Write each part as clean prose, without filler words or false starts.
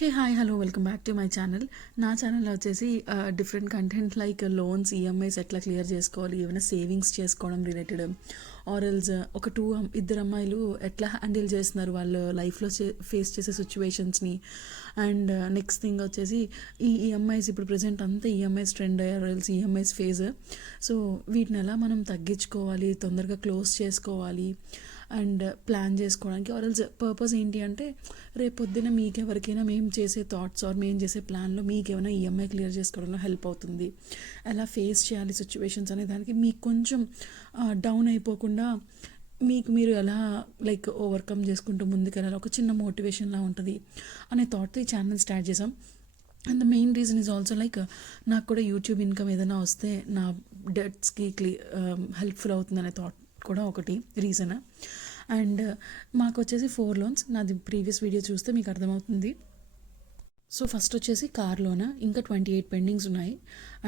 Hey hi hello welcome back to my channel. నా ఛానల్లో వచ్చేసి different content like loans, EMIs ఎట్లా clear చేసుకోవాలి, ఏమైనా సేవింగ్స్ చేసుకోవడం రిలేటెడ్, ఆర్ఎల్స్ ఒక ఇద్దరు అమ్మాయిలు ఎట్లా హ్యాండిల్ చేస్తున్నారు వాళ్ళ లైఫ్లో ఫేస్ చేసే సిచ్యువేషన్స్ని. అండ్ నెక్స్ట్ థింగ్ వచ్చేసి ఈ ఈఎంఐస్ ఇప్పుడు ప్రజెంట్ అంతా EMIs trend or else EMIs phase. So వీటిని ఎలా మనం తగ్గించుకోవాలి, తొందరగా క్లోజ్ చేసుకోవాలి అండ్ ప్లాన్ చేసుకోవడానికి, ఆర్ఎల్స్ పర్పస్ ఏంటి అంటే రేపొద్దున మీకు ఎవరికైనా మేము చేసే థాట్స్ ఆర్ మేము చేసే ప్లాన్లో మీకు ఏమైనా ఈఎంఐ క్లియర్ చేసుకోవడంలో హెల్ప్ అవుతుంది, ఎలా ఫేస్ చేయాలి సిచ్యువేషన్స్ అనే దానికి మీకు కొంచెం డౌన్ అయిపోకుండా మీకు మీరు ఎలా లైక్ ఓవర్కమ్ చేసుకుంటూ ముందుకెళ్ళాలి, ఒక చిన్న మోటివేషన్లా ఉంటుంది అనే థాట్తో ఈ ఛానల్ స్టార్ట్ చేసాం. And the main reason is also like నాకు కూడా యూట్యూబ్ ఇన్కమ్ ఏదైనా వస్తే నా డెట్స్కి హెల్ప్ఫుల్ అవుతుందనే థాట్ కూడా ఒకటి రీజన్. అండ్ మాకు వచ్చేసి 4 లోన్స్, నాది ప్రీవియస్ వీడియో చూస్తే మీకు అర్థమవుతుంది. సో ఫస్ట్ వచ్చేసి కార్ లోన్, ఇంకా 28 పెండింగ్స్ ఉన్నాయి.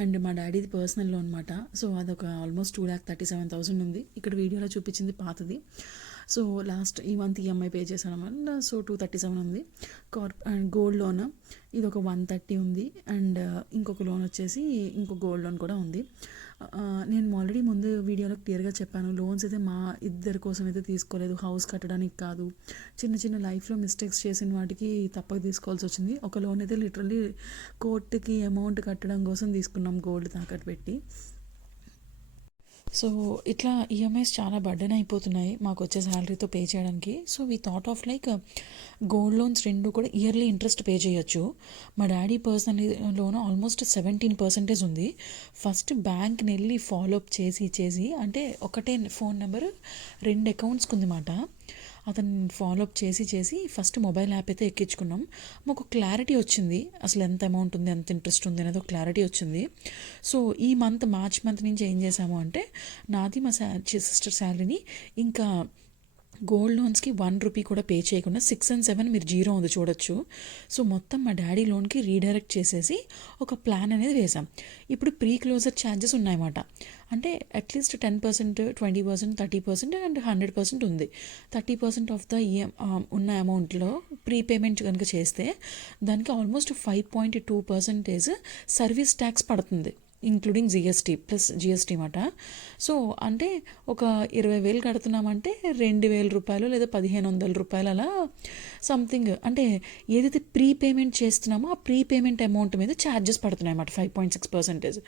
అండ్ మా డాడీది పర్సనల్ లోన్ అనమాట. సో అదొక ఆల్మోస్ట్ 2,37,000 ఉంది. ఇక్కడ వీడియోలో చూపించింది పాతది. సో లాస్ట్ ఈ మంత్ ఈఎంఐ పే చేశాను అనమాట. సో 237 ఉంది. అండ్ గోల్డ్ లోన్ ఇది ఒక 130 ఉంది. అండ్ ఇంకొక లోన్ వచ్చేసి ఇంకో గోల్డ్ లోన్ కూడా ఉంది. నేను ఆల్రెడీ ముందు వీడియోలో క్లియర్గా చెప్పాను, లోన్స్ అయితే మా ఇద్దరి కోసం అయితే తీసుకోలేదు, హౌస్ కట్టడానికి కాదు, చిన్న చిన్న లైఫ్లో మిస్టేక్స్ చేసిన వాటికి తప్పక తీసుకోవాల్సి వచ్చింది. ఒక లోన్ అయితే లిటరల్లీ కోర్టుకి అమౌంట్ కట్టడం కోసం తీసుకున్నాం గోల్డ్ తాకట్టు పెట్టి. సో ఇట్లా ఈఎంఐస్ చాలా బర్డెన్ అయిపోతున్నాయి మాకు వచ్చే శాలరీతో పే చేయడానికి. So we thought of like gold loans రెండు కూడా ఇయర్లీ ఇంట్రెస్ట్ పే చేయొచ్చు. మా డాడీ పర్సనల్ లోన్ ఆల్మోస్ట్ 17% ఉంది. ఫస్ట్ బ్యాంక్ని వెళ్ళి ఫాలోఅప్ చేసి అంటే ఒకటే ఫోన్ నెంబర్ 2 అకౌంట్స్కి ఉందన్నమాట. అతను ఫాలోఅప్ చేసి ఫస్ట్ మొబైల్ యాప్ అయితే ఎక్కించుకున్నాం. మాకు క్లారిటీ వచ్చింది, అసలు ఎంత అమౌంట్ ఉంది, ఎంత ఇంట్రెస్ట్ ఉంది అనేది ఒక క్లారిటీ వచ్చింది. సో ఈ మార్చ్ మంత్ నుంచి ఏం చేసాము అంటే నాది మా సిస్టర్ శాలరీని ఇంకా గోల్డ్ లోన్స్కి 1 రూపీ కూడా పే చేయకుండా 6 and 7 మీరు జీరో ఉంది చూడొచ్చు. సో మొత్తం మా డాడీ లోన్కి రీడైరెక్ట్ చేసేసి ఒక ప్లాన్ అనేది వేసాం. ఇప్పుడు ప్రీ క్లోజర్ ఛార్జెస్ ఉన్నాయన్నమాట. అంటే అట్లీస్ట్ 10%, 20%, 30% అండ్ 100% ఉంది. 30% ఆఫ్ ద ఉన్న అమౌంట్లో ప్రీపేమెంట్ కనుక చేస్తే దానికి ఆల్మోస్ట్ 5.2% సర్వీస్ ట్యాక్స్ పడుతుంది, ఇంక్లూడింగ్ జిఎస్టీ ప్లస్ జిఎస్టీ మాట. సో అంటే ఒక 20,000 కడుతున్నామంటే 2,000 రూపాయలు లేదా 1,500 రూపాయలు అలా సంథింగ్. అంటే ఏదైతే ప్రీపేమెంట్ చేస్తున్నామో ఆ ప్రీపేమెంట్ అమౌంట్ మీద ఛార్జెస్ పడుతున్నాయి అన్నమాట, 5.6%.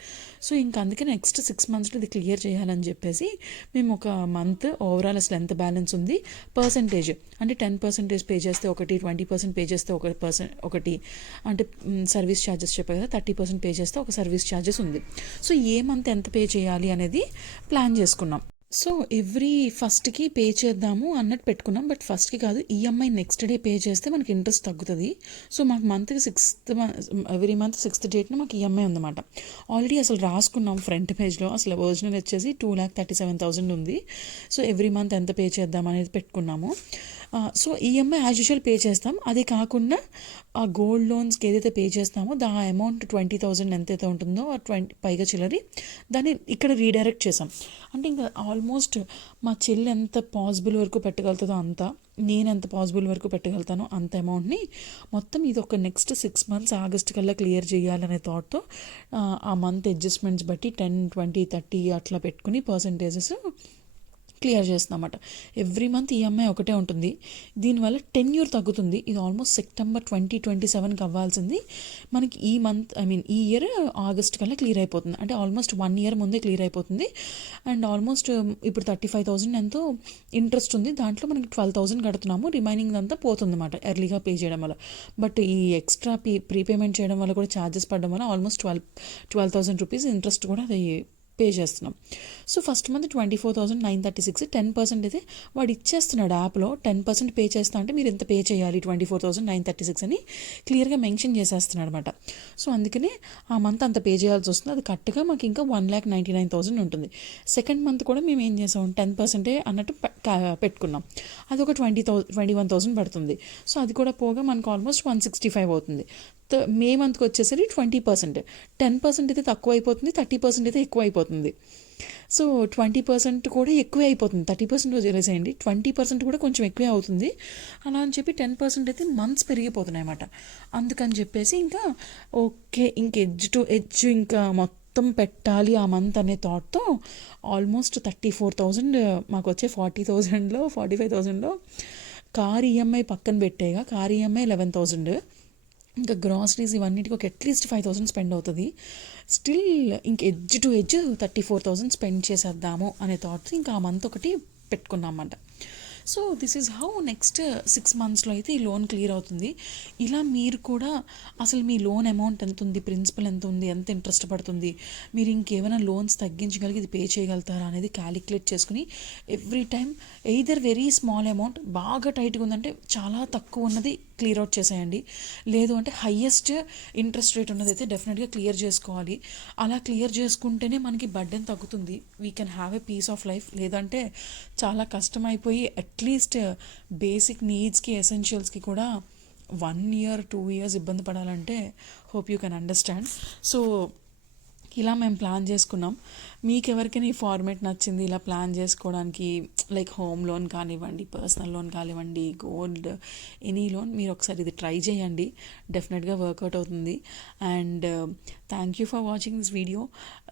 సో ఇంకా అందుకే నెక్స్ట్ 6 monthsలో ఇది క్లియర్ చేయాలని చెప్పేసి మేము ఒక మంత్ ఓవరాల్ అసలు ఎంత బ్యాలెన్స్ ఉంది పర్సంటేజ్ అంటే 10% పే చేస్తే ఒకటి, 20% పే చేస్తే ఒకటి అంటే సర్వీస్ ఛార్జెస్ చెప్పారు కదా, 30% పే చేస్తే ఒక సర్వీస్ ఛార్జెస్ ఉంది. సో ఏ మంత్ ఎంత పే చేయాలి అనేది ప్లాన్ చేసుకున్నాం. సో ఎవ్రీ ఫస్ట్కి పే చేద్దాము అన్నట్టు పెట్టుకున్నాం. బట్ ఫస్ట్కి కాదు, ఈఎంఐ నెక్స్ట్ డే పే చేస్తే మనకి ఇంట్రెస్ట్ తగ్గుతుంది. సో మాకు మంత్కి ఎవ్రీ మంత్ 6th డేట్న మాకు ఈఎంఐ ఉందన్నమాట. ఆల్రెడీ అసలు రాసుకున్నాం ఫ్రంట్ పేజ్లో, అసలు ఒరిజినల్ వచ్చేసి 2,37,000 ఉంది. సో ఎవ్రీ మంత్ ఎంత పే చేద్దాం అనేది పెట్టుకున్నాము. So EMI as usual pay చేస్తాం. అది కాకుండా ఆ గోల్డ్ లోన్స్కి ఏదైతే పే చేస్తామో దా అమౌంట్ 20,000 ఎంతైతే ఉంటుందో ఆ 20 పైగా చిల్లరి దాన్ని ఇక్కడ రీడైరెక్ట్ చేసాం. అంటే ఇంకా ఆల్మోస్ట్ మా చెల్లి ఎంత పాసిబుల్ వరకు పెట్టగలుగుతుందో అంత, నేను ఎంత పాసిబుల్ వరకు పెట్టగలుగుతానో అంత అమౌంట్ని మొత్తం ఇది ఒక నెక్స్ట్ 6 months ఆగస్ట్ కల్లా క్లియర్ చేయాలనే థాట్తో ఆ మంత్ అడ్జస్ట్మెంట్స్ బట్టి 10, 20, 30 అట్లా పెట్టుకుని పర్సంటేజెస్ క్లియర్ చేస్తామన్నమాట. ఎవ్రీ మంత్ ఈఎంఐ ఒకటే ఉంటుంది. దీనివల్ల టెన్యూర్ తగ్గుతుంది. ఇది ఆల్మోస్ట్ September 2027కి అవ్వాల్సింది మనకి ఈ ఇయర్ ఆగస్ట్ కల్లా క్లియర్ అయిపోతుంది. అంటే ఆల్మోస్ట్ 1 year ముందే క్లియర్ అయిపోతుంది. అండ్ ఆల్మోస్ట్ ఇప్పుడు 35,000 ఎంతో ఇంట్రెస్ట్ ఉంది, దాంట్లో మనకి 12,000 కడుతున్నాము, రిమైనింగ్ అంతా పోతుంది అన్నమాట ఎర్లీగా పే చేయడం వల్ల. బట్ ఈ ఎక్స్ట్రా ప్రీపేమెంట్ చేయడం వల్ల కూడా ఛార్జెస్ పడడం వల్ల ఆల్మోస్ట్ 12,000 రూపీస్ ఇంట్రెస్ట్ కూడా అది పే చేస్తున్నాం. సో ఫస్ట్ మంత్ 24,936, 10% అయితే వాడు ఇచ్చేస్తున్నాడు యాప్లో. 10% పే చేస్తా అంటే మీరు ఎంత పే చేయాలి 24,936 అని క్లియర్గా మెన్షన్ చేసేస్తున్నాడు అనమాట. సో అందుకనే ఆ మంత్ అంత పే చేయాల్సి వస్తుంది. అది కరెక్ట్గా మాకు ఇంకా 1,99,000 ఉంటుంది. సెకండ్ మంత్ కూడా మేము ఏం చేసాం 10% అన్నట్టు పెట్టుకున్నాం. అది ఒక 21,000 పడుతుంది. సో అది కూడా పోగా మనకు ఆల్మోస్ట్ 165 అవుతుంది. మే మంత్కి వచ్చేసరికి 20%, 10% అయితే తక్కువ అయిపోతుంది, 30% అయితే ఎక్కువ అయిపోతుంది. సో 20% కూడా ఎక్కువే అయిపోతుంది. 30% వదిలేసేయండి, 20% కూడా కొంచెం ఎక్కువే అవుతుంది. అలా అని చెప్పి 10% అయితే మంత్స్ పెరిగిపోతున్నాయి అన్నమాట. అందుకని చెప్పేసి ఇంకా ఓకే, ఇంక ఎడ్జ్ టు ఎడ్జ్ ఇంకా మొత్తం పెట్టాలి ఆ మంత్ అనే థాట్తో ఆల్మోస్ట్ 34,000 మాకు వచ్చే 40,000లో 45,000లో కార్ ఈఎంఐ పక్కన పెట్టేగా, కార్ ఈఎంఐ 11,000, ఇంకా గ్రాసరీస్ ఇవన్నిటికి ఒక అట్లీస్ట్ 5,000 స్పెండ్ అవుతుంది. స్టిల్ ఇంక ఎడ్జ్ టు ఎడ్జ్ 34,000 స్పెండ్ చేసేద్దాము అనే థాట్స్ ఇంకా ఆ మంత్ ఒకటి పెట్టుకున్నామన్నమాట. So this is how next 6 monthsలో అయితే ఈ లోన్ క్లియర్ అవుతుంది. ఇలా మీరు కూడా అసలు మీ లోన్ అమౌంట్ ఎంత ఉంది, ప్రిన్సిపల్ ఎంత ఉంది, ఎంత ఇంట్రెస్ట్ పడుతుంది, మీరు ఇంకేమైనా లోన్స్ తగ్గించగలిగి ఇది పే చేయగలుగుతారా అనేది క్యాలిక్యులేట్ చేసుకుని every time either very small amount, బాగా టైట్గా ఉందంటే చాలా తక్కువ ఉన్నది క్లియర్ అవుట్ చేసేయండి. లేదు అంటే హయ్యెస్ట్ ఇంట్రెస్ట్ రేట్ ఉన్నది అయితే డెఫినెట్గా క్లియర్ చేసుకోవాలి. అలా క్లియర్ చేసుకుంటేనే మనకి బర్డెన్ తగ్గుతుంది. We can have a peace of life. లేదంటే చాలా కష్టమైపోయి అట్లీస్ట్ బేసిక్ నీడ్స్కి, ఎసెన్షియల్స్కి కూడా 1 year 2 years ఇబ్బంది పడాలంటే hope you can understand. So ఇలా మేము ప్లాన్ చేసుకున్నాం. మీకు ఎవరికైనా ఈ ఫార్మేట్ నచ్చింది ఇలా ప్లాన్ చేసుకోవడానికి, లైక్ హోమ్ లోన్ కానివ్వండి, పర్సనల్ లోన్ కానివ్వండి, గోల్డ్, ఎనీ లోన్, మీరు ఒకసారి ఇది ట్రై చేయండి, డెఫినెట్గా వర్కౌట్ అవుతుంది. And thank you for watching this video.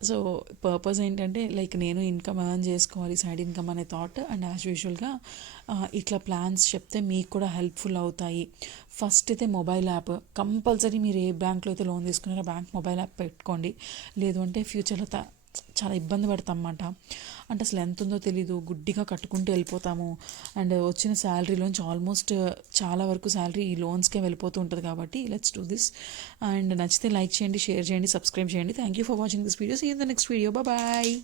So purpose ఏంటంటే లైక్ నేను ఇన్కమ్ ఎర్న్ చేసుకోవాలి, సైడ్ ఇన్కమ్ అనే థాట్. అండ్ యాజ్ యూజువల్గా ఇట్లా ప్లాన్స్ చెప్తే మీకు కూడా హెల్ప్ఫుల్ అవుతాయి. ఫస్ట్ అయితే మొబైల్ యాప్ కంపల్సరీ, మీరు ఏ బ్యాంక్లో అయితే లోన్ తీసుకున్నారో బ్యాంక్ మొబైల్ యాప్ పెట్టుకోండి. లేదు అంటే ఫ్యూచర్లో చాలా ఇబ్బంది పడతాం అన్నమాట. అంటే అసలు ఎంత ఉందో తెలీదు, గుడ్డిగా కట్టుకుంటూ వెళ్ళిపోతాము. అండ్ వచ్చిన శాలరీలోంచి ఆల్మోస్ట్ చాలా వరకు శాలరీ ఈ లోన్స్కే వెళ్ళిపోతూ ఉంటుంది. కాబట్టి లెట్స్ డూ దిస్. అండ్ నచ్చితే లైక్ చేయండి, షేర్ చేయండి, సబ్స్క్రైబ్ చేయండి. Thank you for watching this video. See you in the next video. Bye.